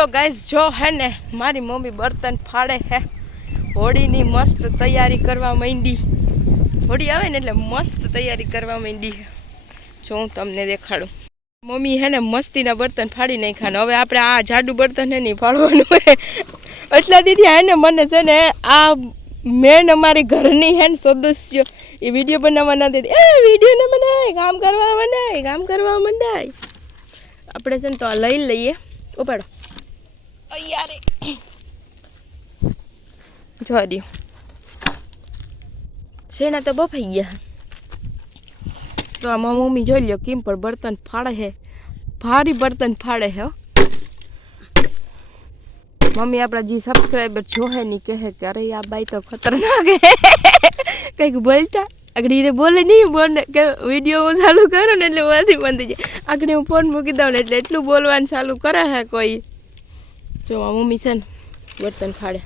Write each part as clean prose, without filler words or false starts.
लो guys जो है ने मारी मम्मी बर्तन फाड़े है होड़ी नी मस्त तैयारी करवा માંડી होड़ी आवे ने એટલે मस्त तैयारी करवा માંડી जो हूँ तमने देखाड़ू मम्मी है ने मस्ती ना बर्तन फाड़ी नाख्या ने हवे आपणे आ जाडू बर्तन है नी फाड़वानुं है એટલે दीदी है ने मने छे ने आ मेन अमारी घरनी है ने सदस्य ए वीडियो बनाववा ना देती ए वीडियो ने बनाय काम करवा मंडाय આપણે છે ને તો આ લઈ લઈએ ઉપાડો અયારે જોવા દો શેના તો બફાઈ ગયા તો આમાં મમ્મી જોઈ લ્યો કેમ પણ બર્તન ફાડે છે ભારી બર્તન ફાડે છે મમ્મી આપણા જે સબસ્ક્રાઈબર જોહે ની કહે કે અરે આ બાઈ તો ખતરનાક હે કંઈક બોલતા આગળ એ બોલે નહીં બોલે કે વિડીયો હું ચાલુ કરું ને એટલે વાથી બંધ થઈ જાય આગળ હું ફોન મૂકી દઉં ને એટલે એટલું બોલવાનું ચાલુ કરે છે કોઈ જો મમ્મી છે ને બર્તન ફાડે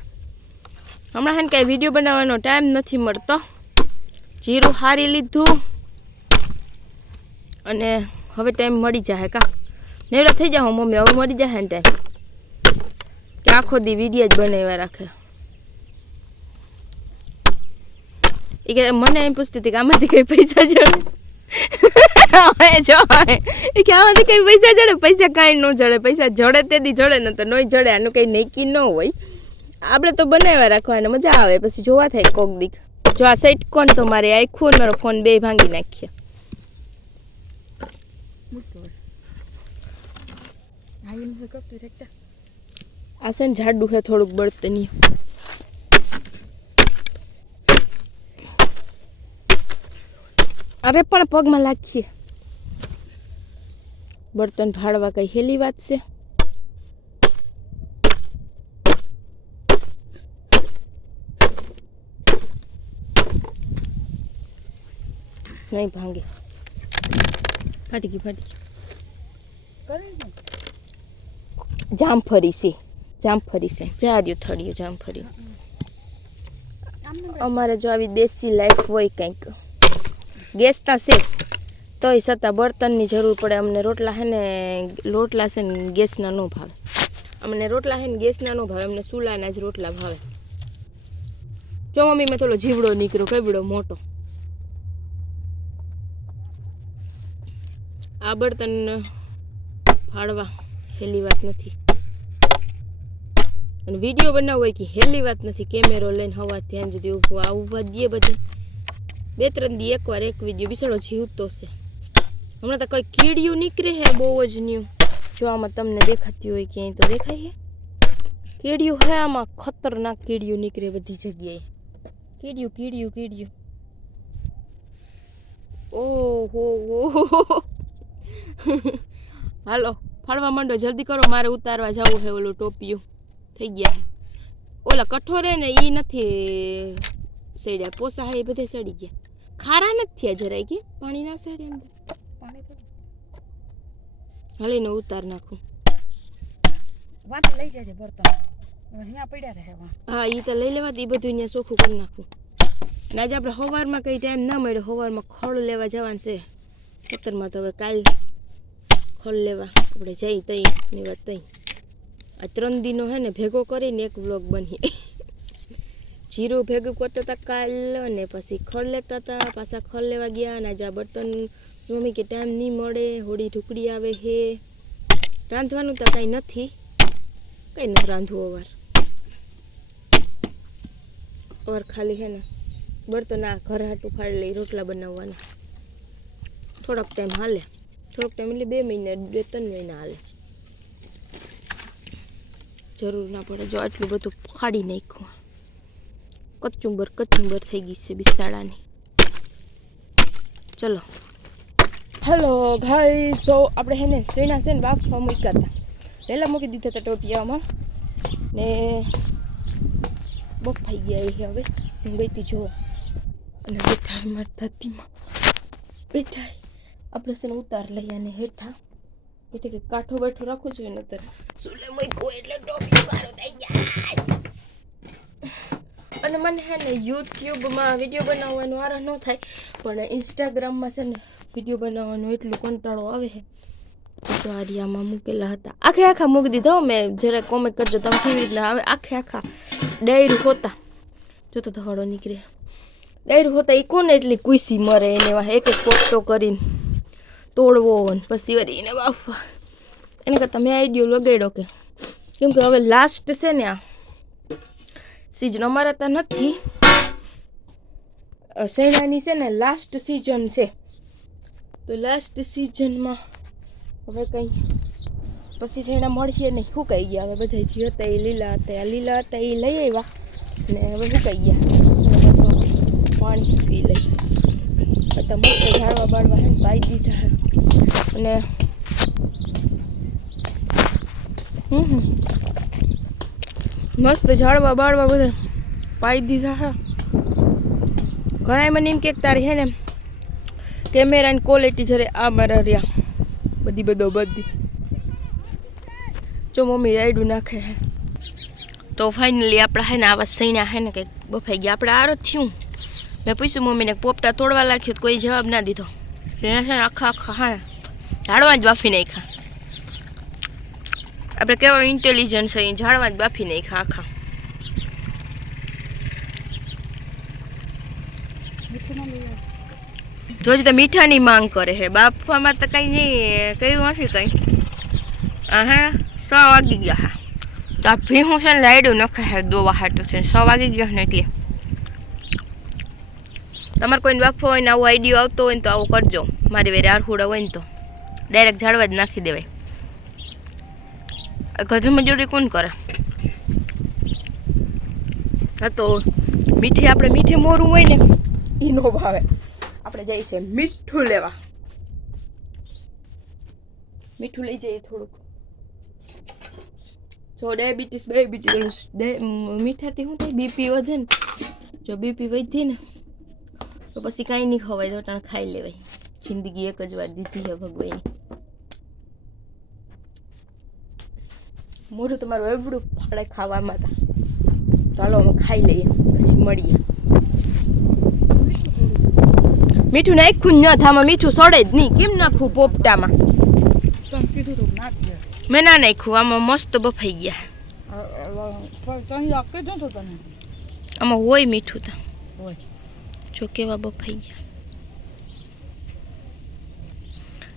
હમણાં છે ને કાંઈ વિડીયો બનાવવાનો ટાઈમ નથી મળતો જીરું હારી લીધું અને હવે ટાઈમ મળી જાય કા નેવડા થઈ જાઓ મમ્મી હવે મળી જાય ને ટાઈમ કે આખો દી વિડીયો જ બનાવ્યા રાખે એ કે મને એમ પૂછતી હતી કે આમાંથી કઈ પૈસા જડે જો એ કે આમાંથી કઈ પૈસા જડે પૈસા કાંઈ ન જડે પૈસા જડે તેથી જડે ને તો નહીં જડે આનું કંઈ નક્કી ન હોય આપણે તો બનાવ્યા રાખવાને મજા આવે પછી જોવા થાય કોક દીક જો આ સાઈડ કોણ તો મારે આખું મારો ફોન બે ભાંગી નાખીએ આ છે ને જાડું છે થોડુંક બળતની અરે પણ પગમાં લાગીએ બર્તન ફાડવા કઈ હેલી વાત છે નહીં ભાંગે ફાટી ગઈ જામફળી છે જા રહ્યો થળિયો જામફળી અમારે જો આવી દેશી લાઈફ હોય કંઈક ગેસના છે તોય છતાં બર્તનની જરૂર પડે અમને રોટલા છે ને ગેસના ન ભાવે અમને રોટલા છે ને ગેસના ન ભાવે અમને ચૂલાના જ રોટલા ભાવે જો મમ્મી મેં થોડો જીવડો નીકળ્યો કેવડો મોટો આ બર્તન ફાડવા હેલી વાત નથી અને વિડીયો બનાવવો હોય કે હેલી વાત નથી કેમેરો લઈને હવા ધ્યાન જુદી ઊભું આ ઊભા દઈએ બધે બે ત્રણ દી એકવાર એક વિડીયો બિસાડો જીવતો છે હમણાં તો કોઈ કીડિયું નીકળે હે બહુ જ ન્યૂ જો આમાં તમને દેખાતી હોય ક્યાંય તો દેખાય છે કીડિયું હે આમાં ખતરનાક કીડિયું નીકળે બધી જગ્યાએ કીડિયું ઓહો હાલો ફાડવા માંડો જલ્દી કરો મારે ઉતારવા જવું છે ઓલું ટોપિયું થઈ ગયા ઓલા કઠોરે ને એ નથી સડ્યા પોસા હે એ બધે સડી ગયા ખારા નથી થયા જરાય કે પાણી ના સડે અંદર હળીને ઉતાર નાખું વાત લઈ જાય બર્તન અહીંયા પડ્યા રહે હા એ તો લઈ લેવા એ બધું અહીંયા ચોખ્ખું કરી નાખું ને આજે આપણે સવારમાં કંઈ ટાઈમ ના મળ્યો સવારમાં ખોળ લેવા જવાનું છે ખેતરમાં તો હવે કાલ ખોળ લેવા આપણે જઈ તઈ ની વાત તઈ આ 3 દિનો હે ને ભેગો કરીને એક વ્લોગ બની જીરું ભેગું કરતા હતા કાલ અને પછી ખડ લેતા હતા પાછા ખડ લેવા ગયા અને આજે આ બર્તન મમ્મી કે ટાઈમ નહીં મળે હોળી ઢુકડી આવે હે રાંધવાનું તો કાંઈ નથી રાંધવું અવાર ખાલી હે ને બર્તન આ ઘર હાટું ફાડી લઈ રોટલા બનાવવાના થોડોક ટાઈમ હાલે થોડોક ટાઈમ એટલે 2 મહિના 2-3 મહિના હાલે જરૂર ના પડે જો આટલું બધું ફાડી નાખ્યું કચુંબર થઈ ગઈ છે બિસાડાની ચલો હેલો ગાઈસ તો આપણે હે ને ચણા છે ને બાફવા મૂક્યા હતા પહેલાં મૂકી દીધા હતા ટોપિયામાં ને બફાઈ ગયા એ હવે હું ગઈ હતી જોવા અને બેઠા મારી ધરતીમાં બેઠા આપણે છે ને ઉતાર લઈએ અને હેઠા એટલે કે કાઠો બેઠો રાખવું જોઈએ ને અત્યારે સુલે મૂક્યો એટલે ટોપિયો કારો થઈ જાય અને મને હે ને યુટ્યુબમાં વિડીયો બનાવવાનો આરહ ન થાય પણ ઇન્સ્ટાગ્રામમાં છે ને વિડીયો બનાવવાનો એટલું કંટાળો આવે છે જો આરિયામાં મૂકેલા હતા આખે આખા મૂકી દીધા મેં જરા કોમેન્ટ કરજો તમે કેવી રીતના હવે આખે આખા ડાયરું હોતા જો તો હળો નીકળે ડાયરું હોતા એ કોને એટલી કુસી મરે એને એક એક કોટો કરીને તોડવો ને પછી વળી એને બાફવા એને કરતાં મેં આઈડિયો લગાડ્યો કે કેમ કે હવે લાસ્ટ છે ને આ સિઝન અમારે તો નથી શેણાની છે ને લાસ્ટ સિઝન છે તો લાસ્ટ સિઝનમાં હવે કંઈ પછી શેણા મળશે નહીં સુકાઈ ગયા હવે બધા જે હતા એ લીલા હતા એ લઈ આવ્યા ને હવે સુકાઈ ગયા પાણી પી લઈ બધા મસ્ત ઝાડવા બાળવા હે પાઈ દીધા અને મસ્ત ઝાડવા બાળવા બધા પાઈ દીધા હા ઘણા મને એમ કે તારી હે ને કેમેરાની ક્વોલિટી જરે આ મારા રહ્યા બધી જો મમ્મી રાયડું નાખે હે તો ફાઇનલી આપણા હે ને આવા સૈણા હે ને કંઈક બફાઈ ગયા આપણે આરો થયું મેં પૂછ્યું મમ્મીને પોપટા તોડવા લાગ્યો તો કોઈ જવાબ ના દીધો તેને છે ને આખા હા ઝાડવા જ બાફી નાખ્યા આપણે કેવા ઇન્ટેલિજન્સ અહીં ઝાડવા જ બાફી નાખ્યા આખા જોજે તો મીઠાની માંગ કરે હે બાફવામાં તો કંઈ નહીં કયું નથી કંઈ હા 6 વાગી ગયા હા તો આ ભીહું છે ને રાયડું નખાય હે દોવા હાટું છે 6 વાગી ગયા ને એટલે તમારે કોઈને બાફવા હોય ને આવો આઈડિયો આવતો હોય ને તો આવું કરજો મારી વેરે આરહુડા હોય ને તો ડાયરેક્ટ ઝાડવા જ નાખી દેવાય ઘર મજૂરી કોણ કરે હા તો મીઠે મોરું હોય ને એ નો ભાવે આપણે જઈએ છે મીઠું લેવા મીઠું લઈ જઈએ થોડુંક જો ડાયાબિટીસ મીઠાથી શું થાય બીપી વધે ને જો બીપી વધી ને તો પછી કાંઈ નહીં ખવાય તો ટાણ ખાઈ લેવાય જિંદગી એક જ વાર દીધી છે ભગવાન મોઢું તમારું એવડું ફાળે ખાવામાં હતા ચાલો અમે ખાઈ લઈએ પછી મળીએ મીઠું નાખ્યું ન થામાં મીઠું સડે જ નહીં કેમ નાખવું પોપટામાં મેં ના નાખ્યું આમાં મસ્ત બફાઈ ગયા આમાં હોય મીઠું તો જો કેવા બફાઈ ગયા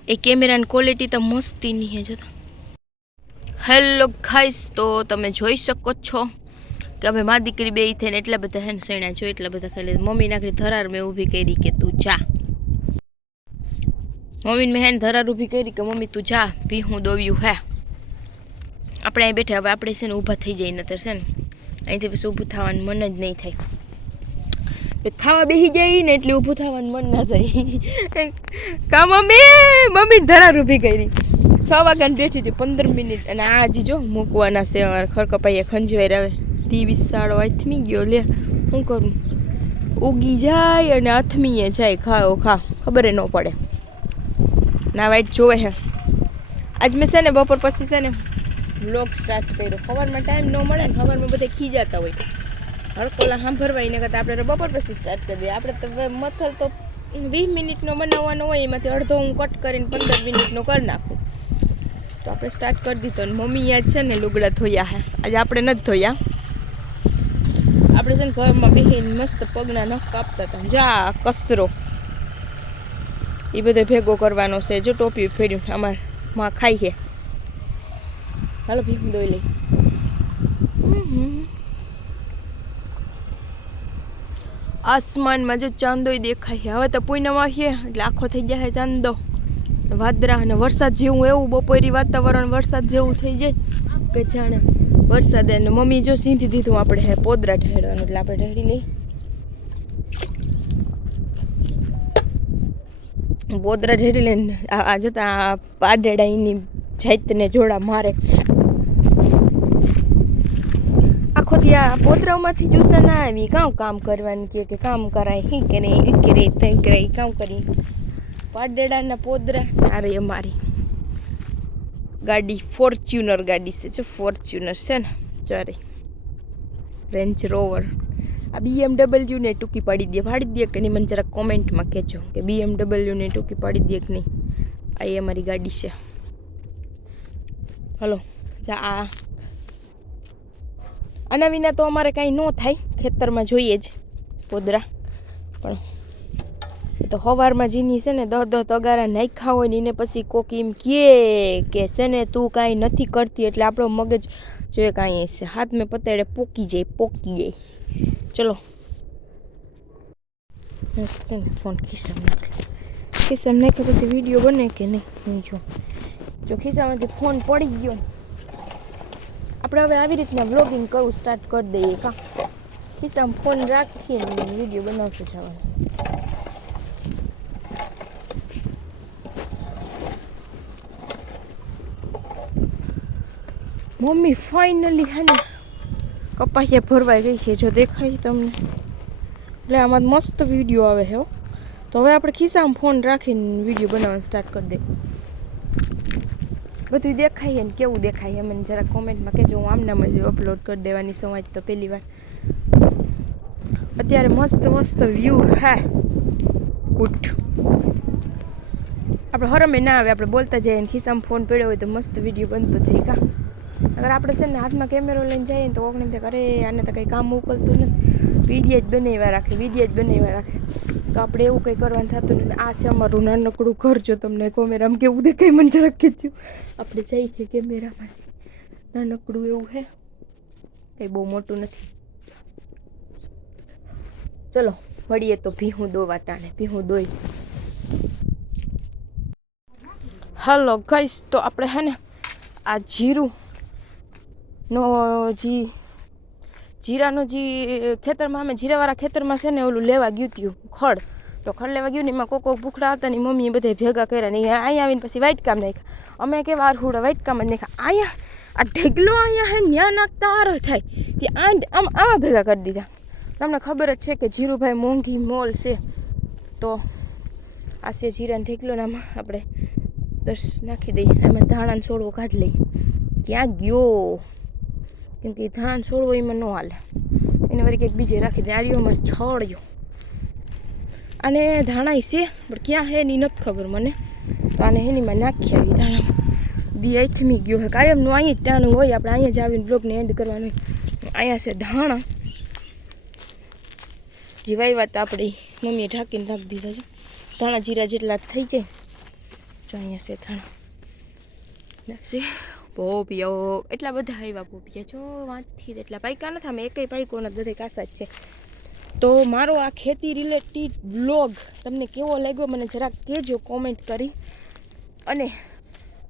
એ કેમેરાની ક્વોલિટી તો મસ્તીની હે જતા હેલો ગાઈસ તો તમે જોઈ શકો છો કે અમે મા દીકરી બે થઈને એટલા બધા હે ને સૈણા જો એટલા બધા ખાઈ લીધા મમ્મી નાખી ધરાર મેં ઊભી કરી કે તું જા મમ્મીને મેં હે ને ધરાર ઊભી કરી કે મમ્મી તું જા ભીહું દોવ્યું હે આપણે અહીં બેઠા હવે આપણે છે ને ઊભા થઈ જઈએ નતર છે ને અહીંથી પછી ઊભું થવાનું મન જ નહીં થાય ખાવા બેસી જાય ને એટલે ઊભું થવાનું મન ના થાય કા મમ્મી ધરાર ઊભી કરી 6 વાગ્યાને બેઠી હતી 15 મિનિટ અને આજે જો મૂકવાના છે અમારે ખરકપાઈએ ખંજવાઈ આવે ટીવી સાડો આથમી ગયો લે શું કરું ઉગી જાય અને આથમીએ જાય ખા ખબર ન પડે ના વાઈટ જોવે હે આજ મેં છે ને બપોર પછી છે ને વ્લોગ સ્ટાર્ટ કર્યો સવારમાં ટાઈમ ન મળે ને સવારમાં બધા ખીજાતા હોય હડકોલા સાંભળવા એને કરતાં આપણે બપોર પછી સ્ટાર્ટ કરી દઈએ આપણે તો મથલ તો 20 મિનિટનો બનાવવાનો હોય એમાંથી અડધો હું કટ કરીને 15 મિનિટનો કરી નાખું તો આપણે સ્ટાર્ટ કરી દીધો ને મમ્મી યાદ છે ને લુગડા ધોયા હે આજે આપણે નથી ધોયા આપણે છે ને ઘરમાં બેસીને મસ્ત પગના નખ કાપતા હતા જા કચરો એ બધો ભેગો કરવાનો છે જો ટોપી ફેર્યું અમારે માં ખાઈ છે હાલો ભીહું દોઈ લઈ આસમાનમાં જો ચાંદોય દેખાય છે હવે તો પૂનમ આવીએ એટલે આખો થઈ જાય ચાંદો વાદળા અને વરસાદ જેવું એવું બપોરી વાતાવરણ વરસાદ જેવું થઈ જાય કે જાણે વરસાદ અને મમ્મી જો સીધી દીધું આપણે હે પોદરા ઢેડવાનું એટલે આપણે ઢેડી લઈ પોદરા ઢેડી લઈને આ જતા પાડેડાની જાતને જોડા મારે આખો ત્યાં પોદરામાંથી જુસ્સા ના આવી કામ કરવાનું કે કામ કરાય હી કરે એ કરે તે કરે કામ કરી પાડેડાના પોદરા અરે અમારી ગાડી ફોર્ચ્યુનર ગાડી છે જો ફોર્ચ્યુનર છે ને ચારે રેન્જ રોવર આ BMW ને ટૂંકી પાડી દે કે નહીં મને જરા કોમેન્ટમાં કહેજો કે BMW ને ટૂંકી પાડી દે કે નહીં આ એ અમારી ગાડી છે હલો જા આના વિના તો અમારે કાંઈ ન થાય, ખેતરમાં જોઈએ જ પોદરા. પણ એ તો સવારમાં જીની છે ને 10 તગારા નાખ્યા હોય ને એને પછી કોક એમ કે છે ને તું કાંઈ નથી કરતી, એટલે આપણો મગજ જોઈએ કાંઈ છે હાથ મેં પતાડે પોકી જાય. ચલો ફોન ખિસ્સામાં નાખે પછી વિડીયો બને કે નહીં જો ખિસ્સામાંથી ફોન પડી ગયો આપણે હવે આવી રીતના વ્લોગિંગ કરવું સ્ટાર્ટ કરી દઈએ કાં ખિસ્સામાં ફોન રાખીને વિડીયો બનાવતો જવાનો. મમ્મી ફાઇનલી હે ને કપાસિયા ભરવાઈ ગઈ છે, જો દેખાય તમને. એટલે આમાં મસ્ત વિડીયો આવે છે. તો હવે આપણે ખિસ્સામાં ફોન રાખીને વિડીયો બનાવવાનું સ્ટાર્ટ કરી દઈએ. બધું દેખાય ને કેવું દેખાય મને જરા કોમેન્ટમાં કહેજો. હું આમનામ જ અપલોડ કરી દેવાની છું આજ તો પહેલી વાર. અત્યારે મસ્ત વ્યૂ હે ગુડ. આપણે હરમે ના આવે, આપણે બોલતા જઈએ ને ખિસ્સામાં ફોન પડ્યો હોય તો મસ્ત વિડીયો બનતો જાય કાં. અગર આપણે છે ને હાથમાં કેમેરો લઈને જઈએ ને તો કોકને થાય અરે આને તો કંઈ કામ ઉકલતું નથી, વિડીયો જ બનાવ્યા રાખે. તો આપણે એવું કંઈ કરવાનું થતું નથી. આ છે અમારું નાનકડું ઘર. જો તમને કેમેરામાં કેવું દેખાય મને જરાક કહેજો. આપણે જઈએ છીએ કેમેરામાં, નાનકડું એવું છે, કંઈ બહુ મોટું નથી. ચલો મળીએ તો ભીહું દોવા ટાણે, ભીહું દોઈ. હલો ગાઈસ, તો આપણે હે ને આ જીરાનો ખેતરમાં અમે જીરાવાળા ખેતરમાં છે ને ઓલું લેવા ગયું હતું ખડ. તો ખડ લેવા ગયું ને એમાં કોક ભૂખડા હતા ને મમ્મીએ બધા ભેગા કર્યા ને અહીંયા આવીને પછી વાઇટ કામ નાખ્યા. અમે કે વારહુડા વાઇટ કામ જ નાખ્યા. અહીંયા આ ઢેગલો અહીંયા હે ન્યા નાખતા આરો થાય ત્યાં આમાં ભેગા કરી દીધા. તમને ખબર જ છે કે જીરુભાઈ મોંઘી મોલ છે. તો આ છે જીરાનો ઢેગલો ને આમાં આપણે 10 નાખી દઈએ. એમાં ધાણાનો છોડવો કાઢી લઈએ. ક્યાં ગયો? કેમ કે ધાણાનો છોડવો એમાં ન હાલે, એને વળી કંઈક બીજે રાખી દે. આર્યોમાં છોડ્યો અને ધાણા છે પણ ક્યાં હે એની નથી ખબર મને. તો આને હેનીમાં નાખી આવી ધાણામાં. દી આથમી ગયો હે કાયમનું અહીંયા જ ટાણું હોય. આપણે અહીંયા જ આવીને બ્લોગને એન્ડ કરવાનું. અહીંયા છે ધાણા જે વાવ્યા હતા આપણે મમ્મીએ ઢાંકીને રાખી દીધા છે. ધાણા જીરા જેટલા થઈ જાય. જો અહીંયા છે ધાણા નાખશે. પોપિયો એટલા બધા આવ્યા પોપિયા જો વાંચથી એટલા પાયકા નથી. આમાં એકય પાયકો નથી, બધા કાસા જ છે. તો મારો આ ખેતી રિલેટેડ બ્લોગ તમને કેવો લાગ્યો મને જરાક કહેજો કોમેન્ટ કરી. અને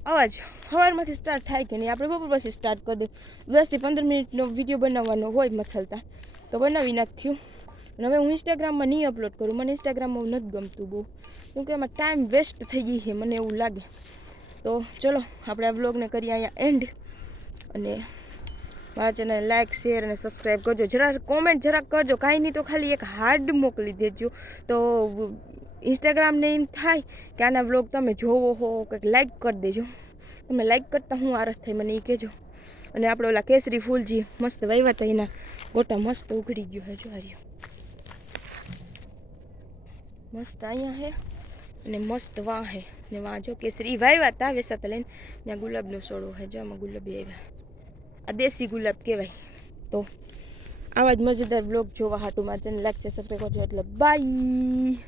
અવાજ સવારમાંથી સ્ટાર્ટ થાય કે નહીં, આપણે બપોર પછી સ્ટાર્ટ કરી દઉં. 10 થી 15 મિનિટનો વિડીયો બનાવવાનો હોય મથલતા તો બનાવી નાખ્યું. અને હવે હું ઇન્સ્ટાગ્રામમાં નહીં અપલોડ કરું. મને ઇન્સ્ટાગ્રામમાં નથી ગમતું બહુ, કેમકે એમાં ટાઈમ વેસ્ટ થઈ ગઈ છે મને એવું લાગે. તો ચલો આપણે આ બ્લોગને કરીએ અહીંયા એન્ડ. અને મારા ચેનલને લાઇક શેર અને સબસ્ક્રાઈબ કરજો. જરા કોમેન્ટ જરાક કરજો, કાંઈ નહીં તો ખાલી એક હાર્ડ મોકલી દેજો. તો ઇન્સ્ટાગ્રામને એમ થાય કે આના બ્લોગ તમે જોવો હો, કંઈક લાઇક કરી દેજો. તમે લાઇક કરતાં હું આરસ થાય મને એ કહેજો. અને આપણે ઓલા કેસરી ફૂલ જે મસ્ત વાવ્યા હતા એના ગોટા મસ્ત ઉઘડી ગયો છે. જો હાર્યો મસ્ત અહીંયા છે અને મસ્ત વાં છે ને વાં જો કેસરી વાવ્યા હતા વેસાતા લઈને. ત્યાં ગુલાબનો છોડો છે, જો આમાં ગુલાબી આવ્યા. આ દેશી ગુલાબ કહેવાય. તો આવા જ મજેદાર બ્લોગ જોવા હાટું મારા ચેનલ લાઈક સબસ્ક્રાઈબ કરજો. એટલે બાય.